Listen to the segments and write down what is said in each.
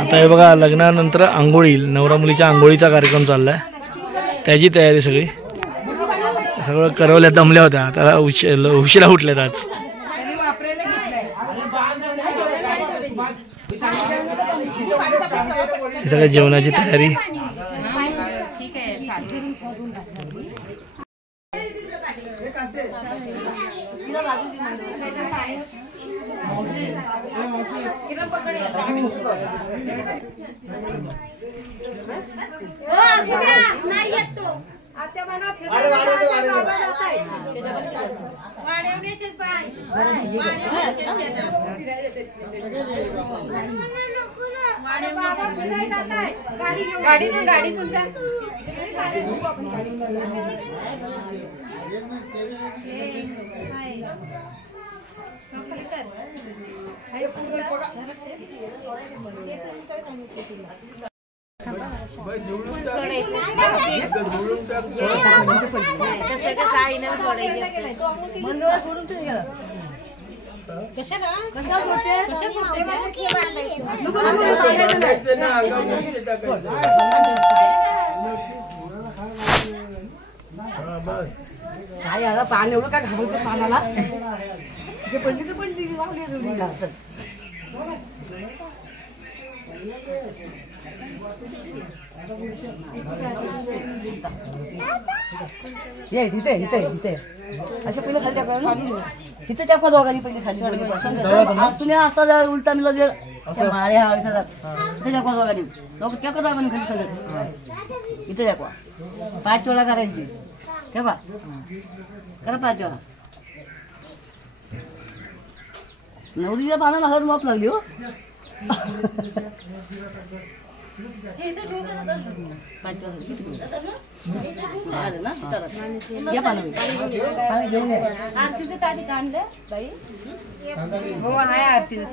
आता हे बघा लग्नानंतर आंघोळी नवरा मुलीच्या आंघोळीचा कार्यक्रम चाललाय त्याची तयारी सगळी सगळं करवल्या दमल्या होत्या आता उशिरा उठल्यात आज सगळ्या जेवणाची तयारी गाडी तुमच्या काय याला पाणी एवढं काय घाबरतो पाण्याला पडली ये इथे अशा पहिले खाली टाका इथे टाका दोघांनी पहिले खाली तुम्ही आता उलटा मिळत मारे हा इथे टाका दोघांनी टाका दोघांनी खाली सगळं इथे टाकवा 5 वेळा करायची ठेवा करा 5 वेळा नवरीच्या पानाला हळद वाप लागली हो आरतीचं ताटी काढलं बाई हो आहे आरतीचं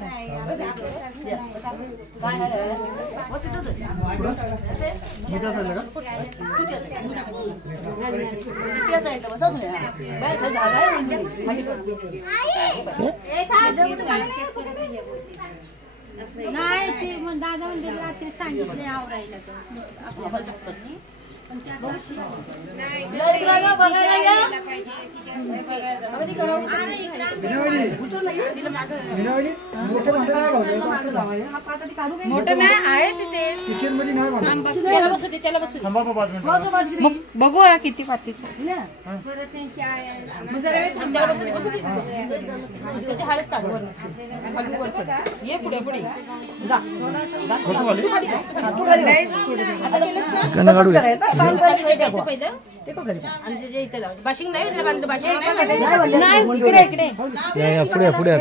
नाही ते दादा म्हणजे रात्री सांगितले आवरायला मोठं नाही आहे बघू किती पातीचं ये पुढे पुढे बाशिंग नाही पुढे पुढे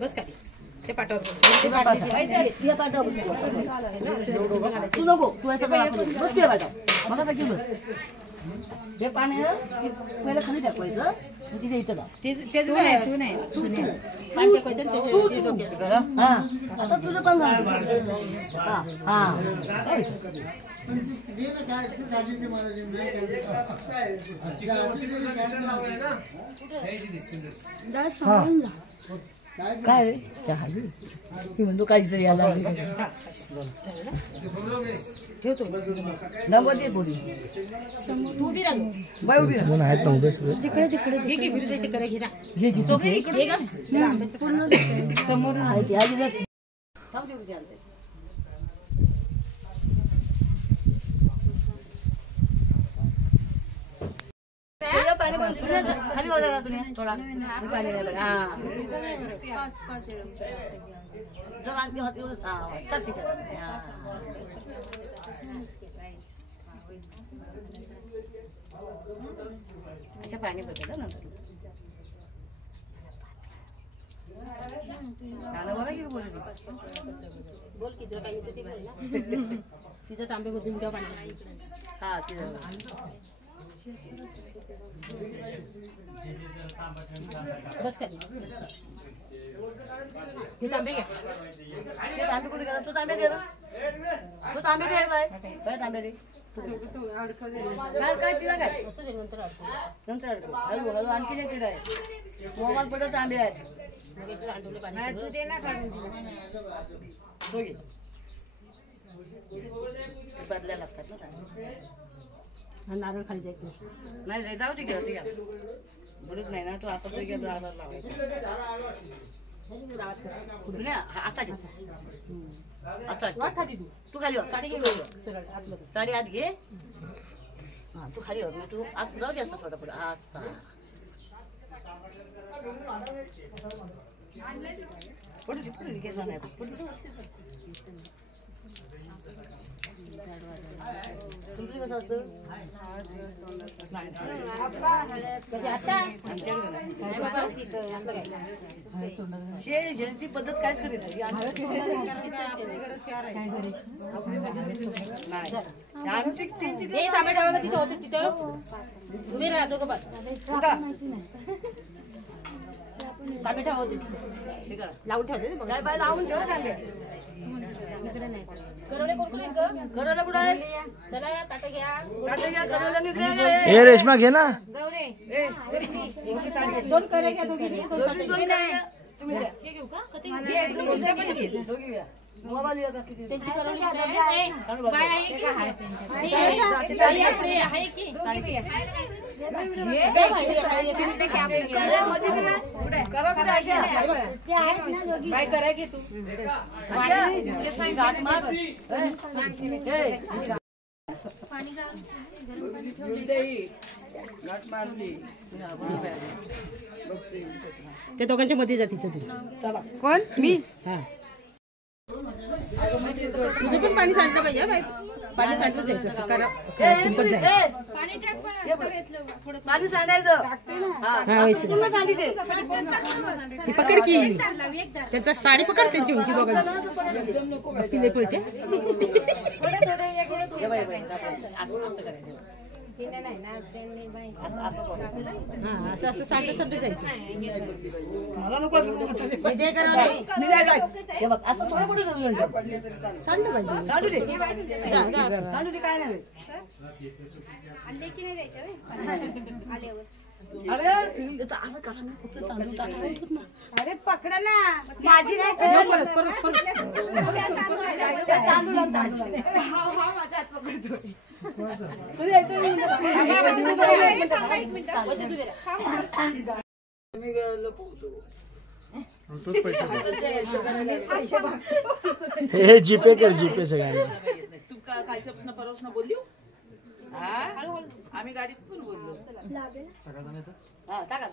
बस खाली ते पाठव तू नको तू असं पाठव हे पाणी पहिलं खाली टाकवायचं तिथे इथं आता तुझं पण काय रे चहा ती म्हणतो काहीतरी यायला ठेवतो नंबर बोली आहेत ना तिकडे तिकडे घे समोर खाली बघा तुम्ही थोडा पाणी पाणी बघा नंतर बोल किती काही तिचं तांबे बदलून द्या पाणी हा तिचं बस खाली ते तांबे घ्या ते तांबे कुठे गेला तू तांबे दे ना तू तांबे दे बाय तांबे दे काय तिला काय नंतर अडकव. हळू हळू आणखी नाही तिला मोबाईल पडत आंबे आहेत बदल्या लागतात ना नारळ खाली जायचं नाही जाऊ दे घ्या बुडत नाही ना तू असं तरी घ्या लावायचं असा घे असा खाली तू खाली साडी घे साडी आत घे हा तू खाली तू आत जाऊ दे असं थोडं पुढं असा पुढे घे जाणार तुमचं कसं असतं यांची पद्धत कायच करीत तिथं होते तिथं उभे राहतो का टमाटा होते लावून ठेवते बाय लावून ठेव सांगे करवले कुठं आहे चला ताटे घ्या हे रेशमा घे ना दोन करे घ्या दोघी तुम्ही घेऊ का मोबाईल त्यांची करवली काय कराय की तू ते दोघांच्या मध्ये जाते कोण मी तुझं पण पाणी सांडलं पाहिजे पाणी सांडलं जायचं असं करा सिंपल जायचं पाणी सांडायचं पकड की त्यांचा साडी पकड त्यांची उशी दोघांची तिला पळते असं असं सांडलं सांडलं जायचं अरे पकडा ना माझी नाही हे जीपे कर जीपे सगळ्यांना तू कालच्यापासून परवापासून बोलली आम्ही गाडीत पण बोललो टाका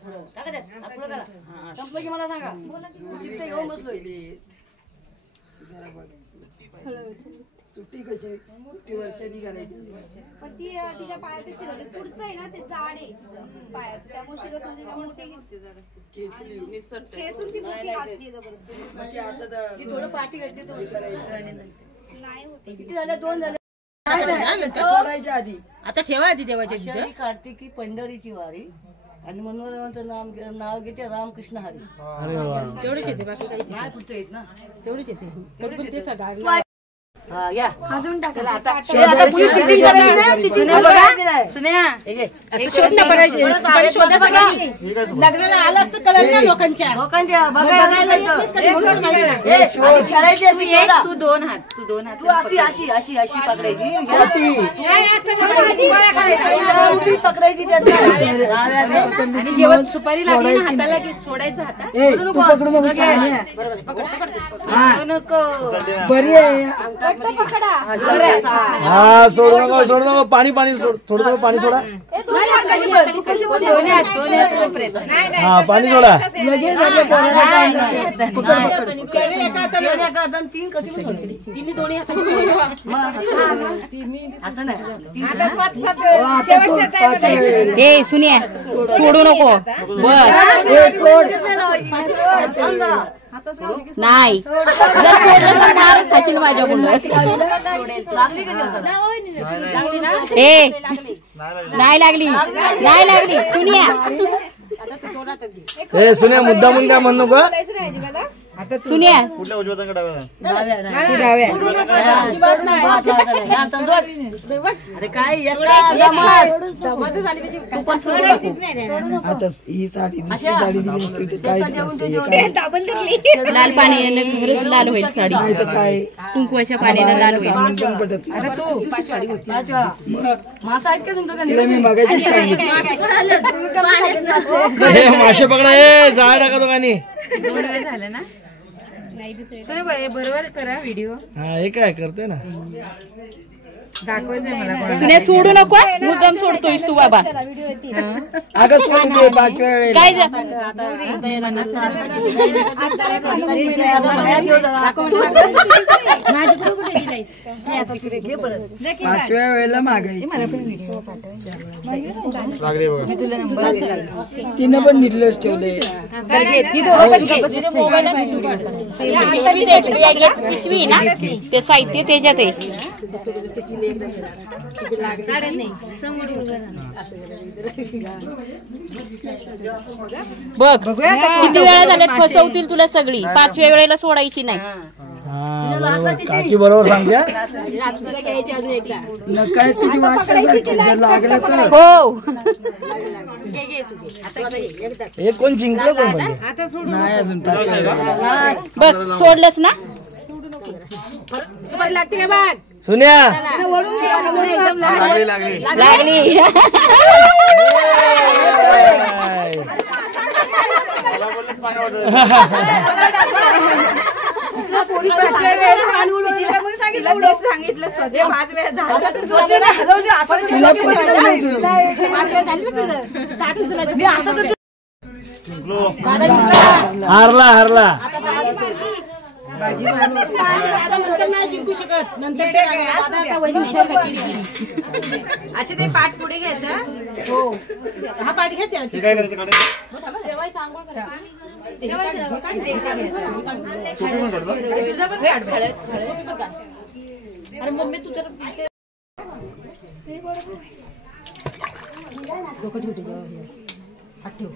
संपलं की मला सांगा तिथे येऊन बसलोय सुट्टी कशी सुट्टी वर्षांनी करायची पण ती तिच्या पायात शिरवली पुढचं आहे ना ते जाड आहे पायाचं त्यामुळे शिरत होती खेचून ती मोठी घातली जबरदस्ती थोडं पाठी घातली नाही होते किती झाले दोन झाले आधी आता ठेवा आधी देवाच्या कार्तिकी पंढरीची वारी आणि मनोरमाचं नाव घेते रामकृष्ण हरी तेवढेच येते बाकी काही नाही पुढचं येत ना तेवढेच येते अजून लग्नाला आलं असतं कळलं ना लोकांच्या तू दोन हात अशी अशी अशी पकडायची आणि जेवण सुपारी लागली ना हाताला की सोडायचं हातात पकडा हा सोड नको पाणी थोडं पाणी सोडा हा पाणी सोडा हे सुनिया सोडू नको नाही खाशील माझ्याकडून नाही लागली सुनिया हे सुन्या मुद्दा म्हणून काय म्हणू नको सुन्या कुठल्या उजव्या का डाव्या? अरे काय एका जमात. तू पण सोडू नको. आता ही साडी दुसरी साडी दिली असती तर काय लाल पाण्याने खरंच लाल होईल साडी. नाही तर काय कुंकवाच्या पाण्याने लाल होईल. सामान पण पडत नाही. आता तू अच्छा मासा आहेत का तुमच्याकडे? तिला मी मागायची सांगितलं हे मासे पकडा हे जाळ टाका दोघांनी. झालं ना बरोबर करा व्हिडिओ. हा हे काय करते ना. दाखवायचंय मला. सुन्या सोडू नको मुद्दाम सोडतोयस तू बाबा. अगं सोडून दे 5 वेळा. काय पाचव्या वेळेला मागायची. तिनं पण नीटलंच ठेवलंय. पिशवी ना ते साहित्य त्याच्यात आहे. बघ किती वेळा झाल्यात फसवतील तुला सगळी. 5व्या वेळेला सोडायची नाही. हा बरोबर काकी बरोबर सांगत्या. काय तुझी वाशासारखी जर लागलं तर हो हे कोण जिंकलं कोण म्हणजे? नाही अजून 5व्या वेळेला. बघ सोडलंस ना. सुन्या लागली हारला हारला. असे ते पाठ पुढे घ्यायचं. हो हा पाठ घ्या. काय करायचं काढायचं? अरे मम्मी तू तर डोकं ठेवते हात ठेव.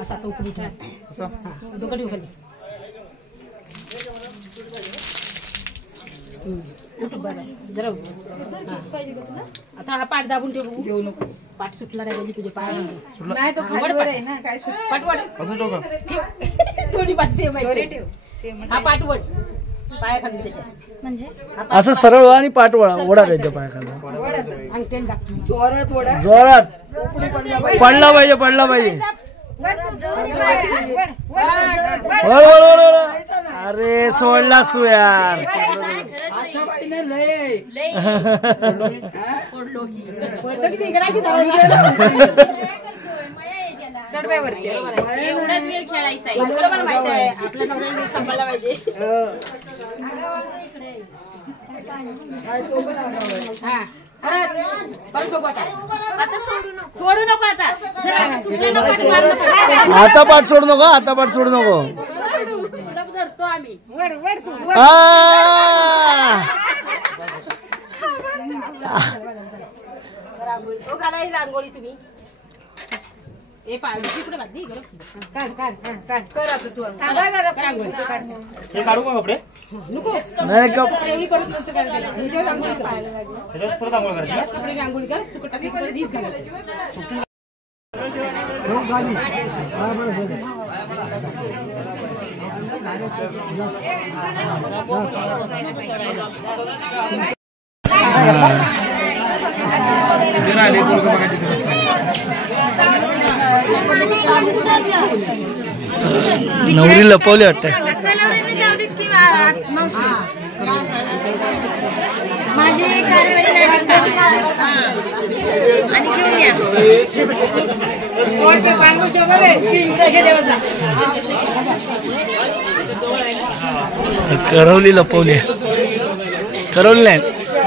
असा चौकडी ठेव. डोकं ठेव खाली. आता हा पाठ दाबून ठेव. देऊ नको. पाठ सुटला नाही पाहिजे तुझ्या पाय. नाही तो खालीवर आहे ना काय पाठवड थोडी पाठ सेम आहे. हा पाठवड पायाखाली त्याच्या म्हणजे असं सरळ आणि पाठ ओढा त्याच्या पायाखाली. जोरात ओढा. जोरात पडला पाहिजे पडला पाहिजे. अरे सोडलास तू यार. अशा बाईने लय चढव्यावरती एवढाच वेळ खेळायचा आहे. आपल्या नवऱ्याने सांभाळला पाहिजे. सोडू नको आता. आता पाठ सोडू नको. आता पाठ सोडू नको. धरतो आम्ही. रांगोळी तुम्ही कुठे बांधली. कर आता तू. हे काढू का कपडे? नको नाही का परत आंघोळ करायची. कपडे रांगोळी कर. सुकट टाकली नवरी लपवली वाटते. करवली लपवली. करवली नाही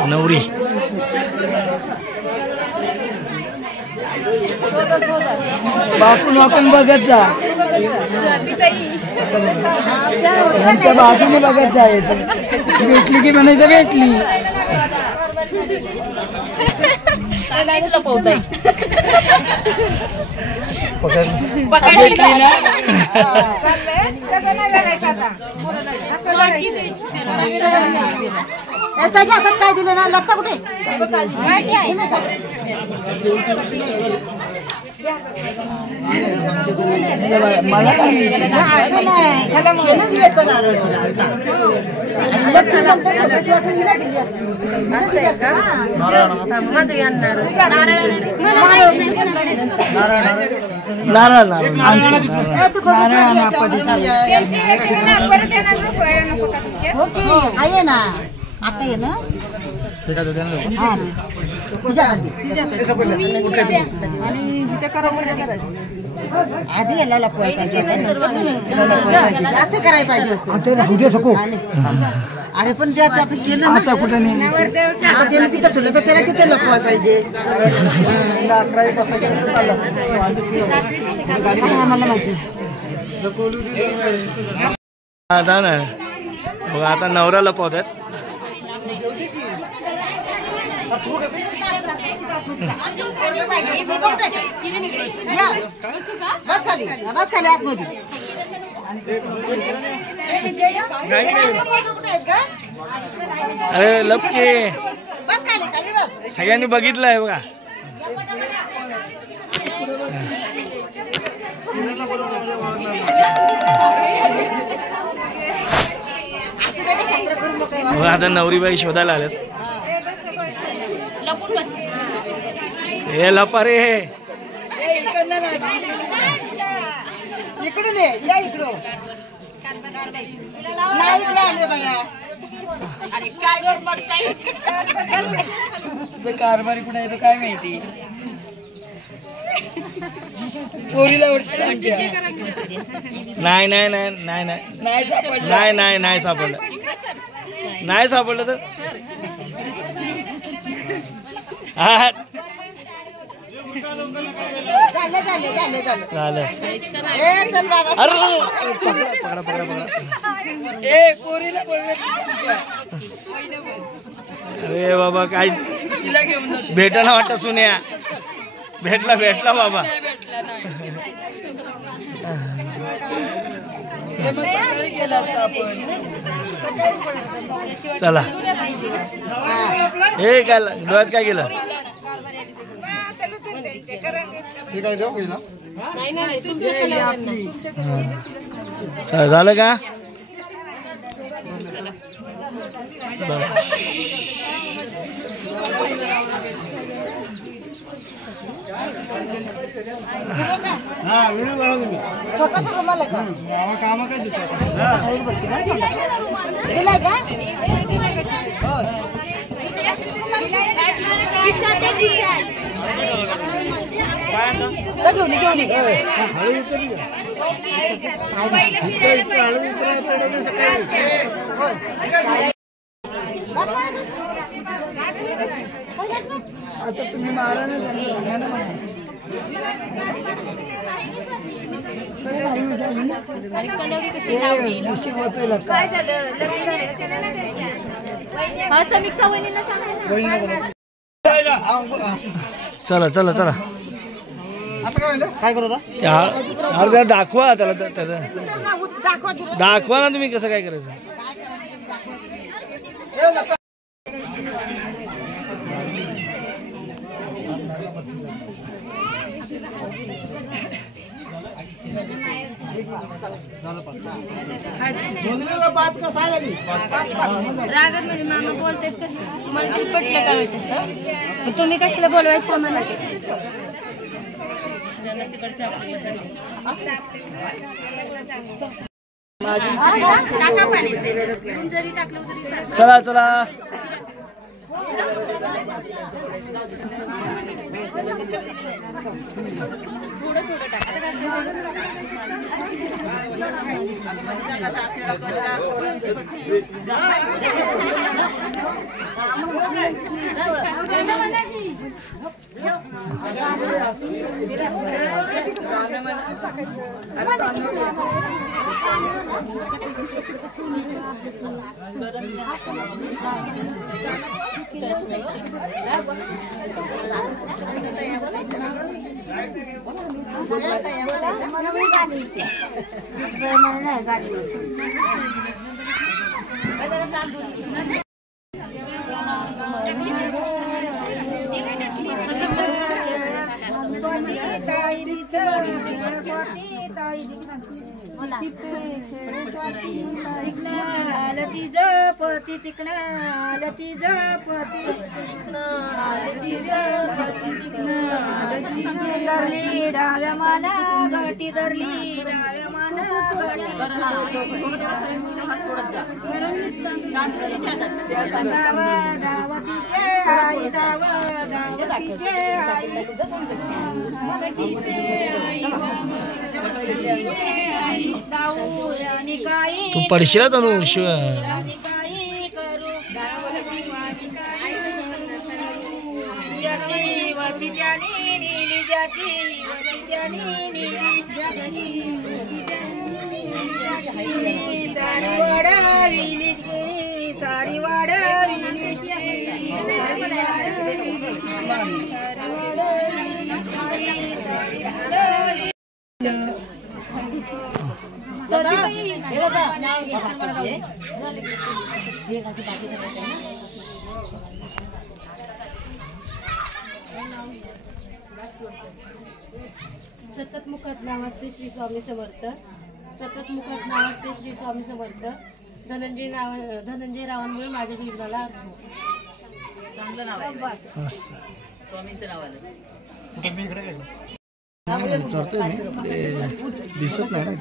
नवरी. बापून वाकून बघत जा. यांच्या बाजूने बघत जायचं. भेटली की म्हणायचं भेटली. लपवताय भेटली ना. त्याच्या हातात काय दिलं ना लत्ता कुठे मला असं नाही द्यायचं नारळ नारळ नारळ आहे ना आता ये ना आधी याला लपवायला पाहिजे असं करायला पाहिजे अरे पण त्याचं आता केलं ना कुठं नाही आता त्याने तिथं सोडलं तर त्याला तिथे लपवायला पाहिजे आम्हाला माहिती आता ना बघा आता नवरा लपवतात बस खाली आतमध्ये अरे लपके बस खाली खाली बस सगळ्यांनी बघितलंय बघा बघा आता नवरीबाई शोधायला आल्यात हे लपा रे इकडून या इकडं इकडे आले बघा कारभारी कुठे आहे काय माहिती पोरीला नाही नाही नाही नाही नाही नाही सापडलं नाही नाही नाही सापडलं नाही सापडलं तर हा झालं झालं ए चल बाबा अरे पकडा पकडा पकडा ए पोरीला अरे बाबा काय तिला घेऊन भेटायला वाटत सुन्या भेटला बाबा भेटला नाही गेला असता आपण चला हे काय डोळ्यात काय गेलं झालं का छोटासा रुमाल आहे का काम काय आता तुम्ही मारा ना चला चला चला काय करू अर्धा दाखवा त्याला दाखवा ना तुम्ही कसं काय करायचं रागात म्हणजे मामा बोलतात कसं मला ते पटलं का तसं तुम्ही कशाला बोलवायचं मला चला चला आलती जपती तिकणालती जपती आलती जपती तिकणालती धरली डाव्या माना घाटी धरली डाव्या माना गावतीचे आई गावतीचे आई तू पडशील तनु शिव सारी वाढविली सारी वाढविली सतत मुखात नावास्ते श्री स्वामी समर्थ सतत मुखात नावास्ते श्री स्वामी समर्थ धनंजय रावांमुळे माझ्या जीवनाला अर्थ चांगलं नाव आहे स्वामींचं नाव आलं. उतरतोय मी ते दिसत नाही ना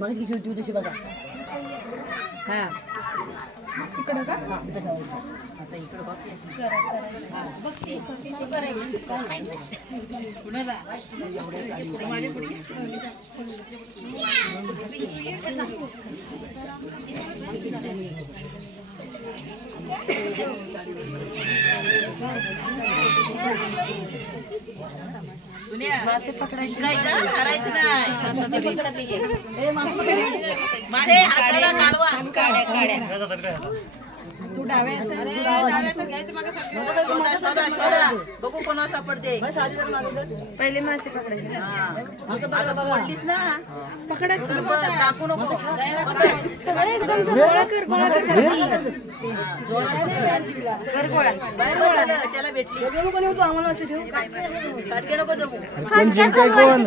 मग शेवटी तशी बघा. हा इकडं का आता इकडं मासे पकडायचे नाही, हरायचं नाही. मारे हाताला काढवा. तू डाव्या शोधा बघू कोणाला सापडते. पहिले मासे पकडायचे पकडलीस ना पकडा टाकू नको. सगळे एकदम गोळा कर गोळा कर त्याला भेटली आम्हाला असं ठेवू काटके नको जमू. कोण जिंकाय कोण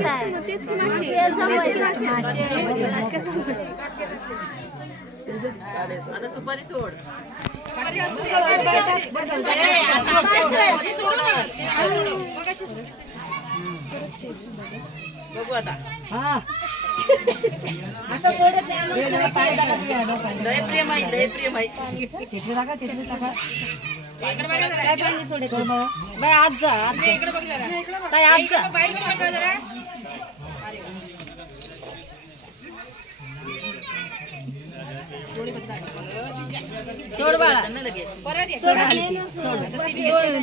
आता सुपारी सोड. बघू आता. आता सोडत नाही लय प्रेम आहे लय प्रेम आहे. सोडे बाय आज जा काय आज जा सोड बाळा सोड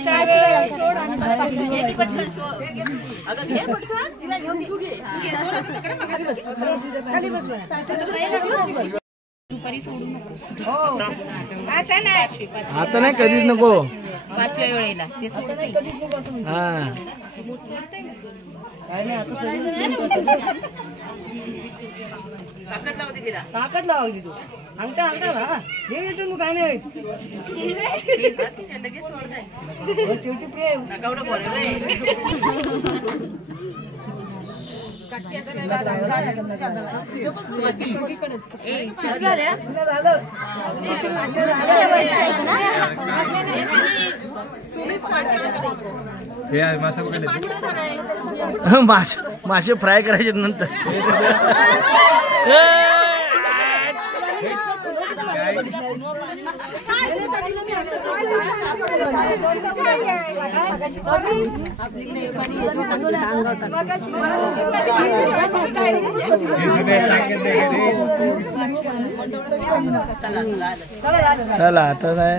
चार वेळा सोड आणि पटकन सोड. अगं घे पटकन तिला घेऊन तू घे. खाली बस आता नाही आता नाही कधीच नको. पाचव्या वेळेला हा ताकद लावते तिला. ताकद लावायची तू अंगठा अंगठा ना तू काय नाही लगेच सोड दे. शेवटी प्रेम नका एवढं बोल रे. मासे फ्राय करायचे नंतर. चला आता काय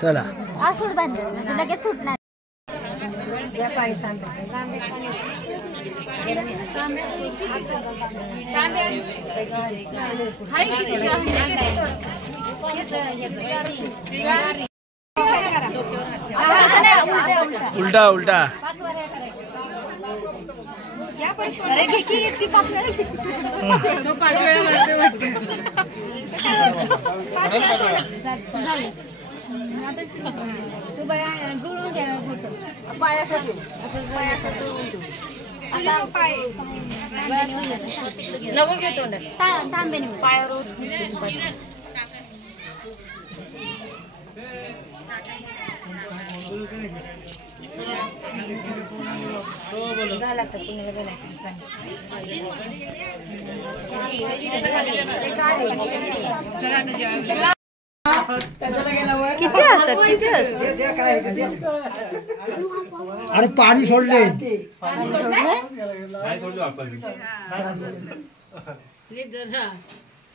चला असंच बांधलं लगेच सुटणार हाय उलटा उलटा अरे घे की ती 5 वेळा तो 5 वेळा मारते वाटते तू बाया गुळून घ्या फोटो पायासाठी असं पायासाठी पाय नवं घेतो ना तांबे नाही पायावर झाला तर कुणाला बोलायचं किती असतात किती असतात अरे पाणी सोडले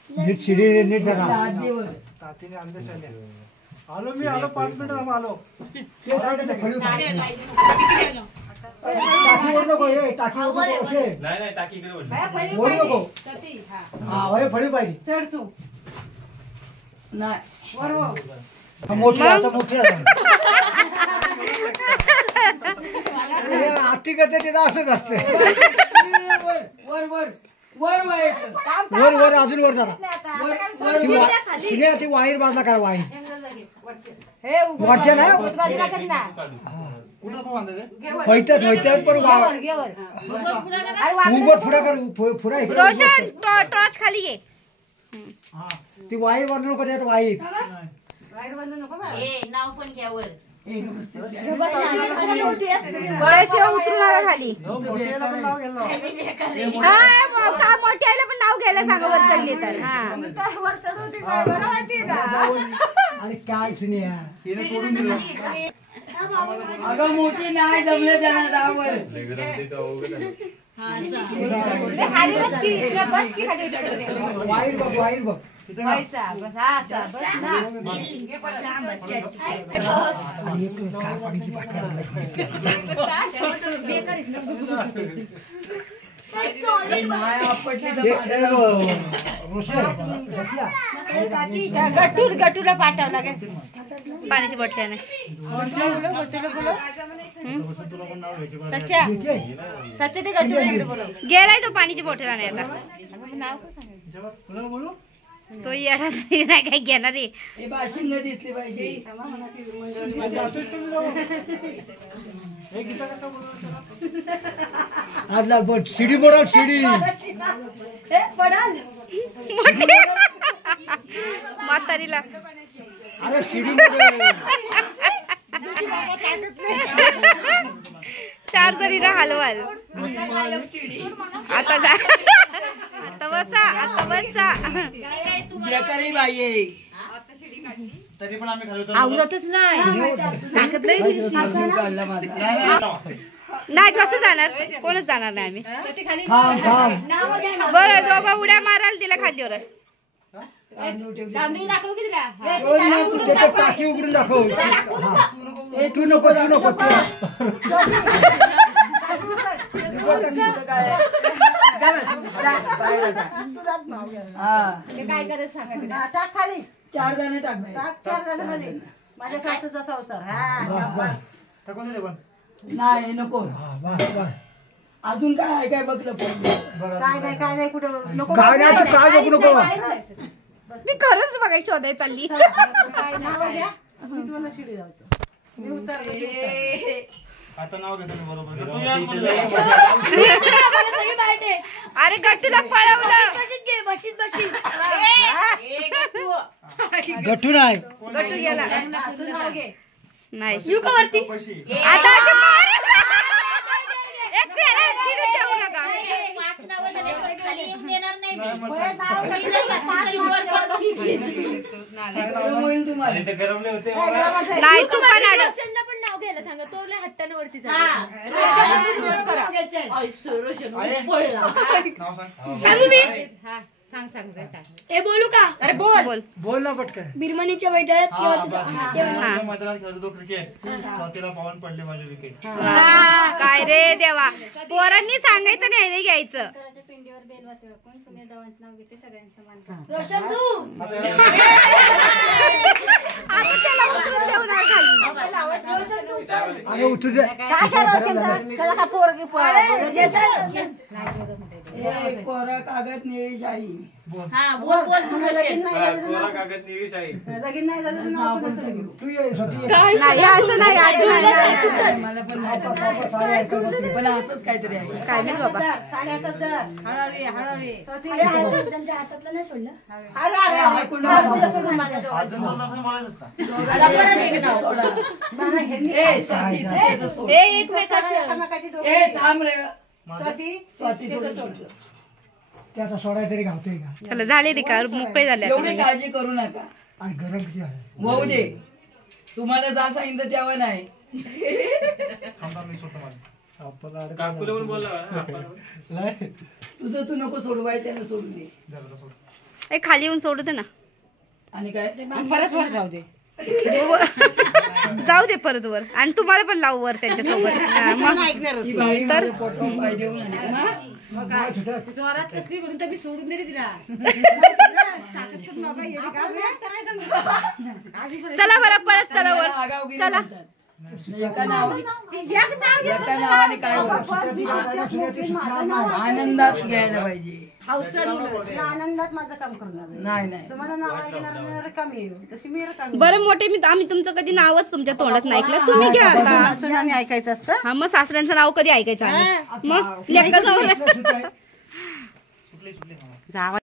नीट शिडी नीट जरा आलो मी आलो 5 मिनिट आलो टाकीवर नको हे टाकीवर नको हा होय फळी पाहिजे चढ तू नाही मोठी आता मोठी आती करते ते असंच असते वर वर वर वर वर अजून वर जरा ती वायर बाजला काय वायर वरच्या ना होयतात पण फुडा कर फुडा रोशन टॉर्च खाली घे ती वायर बांधू नको त्यात वायर नाव पण घ्या वर उतरू नका खाली मोठी आईला पण नाव घ्यायला सांगा वर चढली तर अरे काय सुनिया अगं मोठी नाही जमले त्यांना जावर वायर बघ वायर बघ गटूला पाठवला काय पाण्याच्या बॉटल्याने सच्चा सच्चा ते गटूला इकडे बोलव गेलाय तो पाण्याची बॉटल आणाय आता नाव काय सांगायचं तो येणार नाही काय घेणार आहे बाशिंग दिसली पाहिजे आजला शिडी बोडा शिडी म्हातारीला अरे शिडी चार जरीला हलवाल आता काय आता बसा बेकारी बाई तरी पण आम्ही खाली आवडतच नाही ताकद नाही काढला माझा नाही कसं जाणार कोणच जाणार नाही आम्ही बरं दोघं उड्या माराल तिला खाद्यवर टाकी उघडून दाखव तू नको काय करायचं सांगा टाक खाली 4 दाणे टाक 4 दाणे मध्ये माझ्या सासूचा संसार नाही नको अजून काय आहे काय बघलं काय नाही कुठं नको काय नको ती खरंच बघायची शोधाय चालली आता नाव घेतो मी बरोबर अरे गट्टूला पळवलं गट्टू नाही गट्टू गेला नाही येऊ का वरती आता खाली येऊन देणार नाही नाही तू पण नाव घ्यायला सांगा तो लय हट्टाने वरती हे बोलू का अरे बोल ना पटकन बिरमणीच्या मैदानात मैदानात खेळत होतो क्रिकेट स्वातीला पावन पडले माझे विकेट काय रे देवा बाबा, पोरांनी सांगायचं नाही नाही घ्यायचं. पिंडीवर बेलवाते वाकून सुमेधावांचं नाव घेते सगळ्यांचं मान आता त्याला उतरून देऊ नका खाली. अरे उठू दे. काय काय रोशनचं? त्याला काय पोरगी कोरा कागद निळी शाई. हा बोल बोल लगीन नाही झालं नाव कोणाचं घेऊ? तू ये सती ये. नाही असं नाही, असं नाही. मला पण नाही पण असंच काहीतरी आहे. काय माहित बाबा. साडे हातात धर. हळूहळू, हळूहळू. त्यांच्या हातातलं नाही सोडलं. अरे, अरे, अरे. बाजूला सोडून माझ्या जवळ. मला ह्यांनी एकामेकाची दोघं. स्वाती सोडून. ते आता सोडाय तरी घावतोय का? चला झाले रे का मोकळे झाले आता. एवढी काळजी करू नका. आणि गरम किती आहे? होऊ दे. तुम्हाला जा सांगितलं तेव्हा नाही. तुझं तू नको सोडवाय, त्यानं सोडू दे. ए खाली येऊन सोडू दे ना. आणि काय परत वर जाऊ दे. जाऊ दे परत वर, आणि तुम्हाला पण लावू वर त्यांच्यासोबत. हा, मग तर फोटो पाय देऊन आली का? जोरात कसली म्हणून तर मी सोडून दिली तिला. चला बरं पळत चला वर. आगावगिरी चला. म्हणतात. एका नावाने काय होतं? आनंदात घ्यायला पाहिजे. आनंदात माझं काम करणार. नाही नाही तुम्हाला नाव ऐकणार रिकामी आहे. तशी मी रिकामी. बरं मोठे आम्ही तुमचं कधी नावच तुमच्या तोंडात नाही ऐकलं. तुम्ही घ्या आता. सुनाने ऐकायचं असतं. हा मग सासऱ्यांचं नाव कधी ऐकायचं आम्ही? मग लेकरं जाऊ.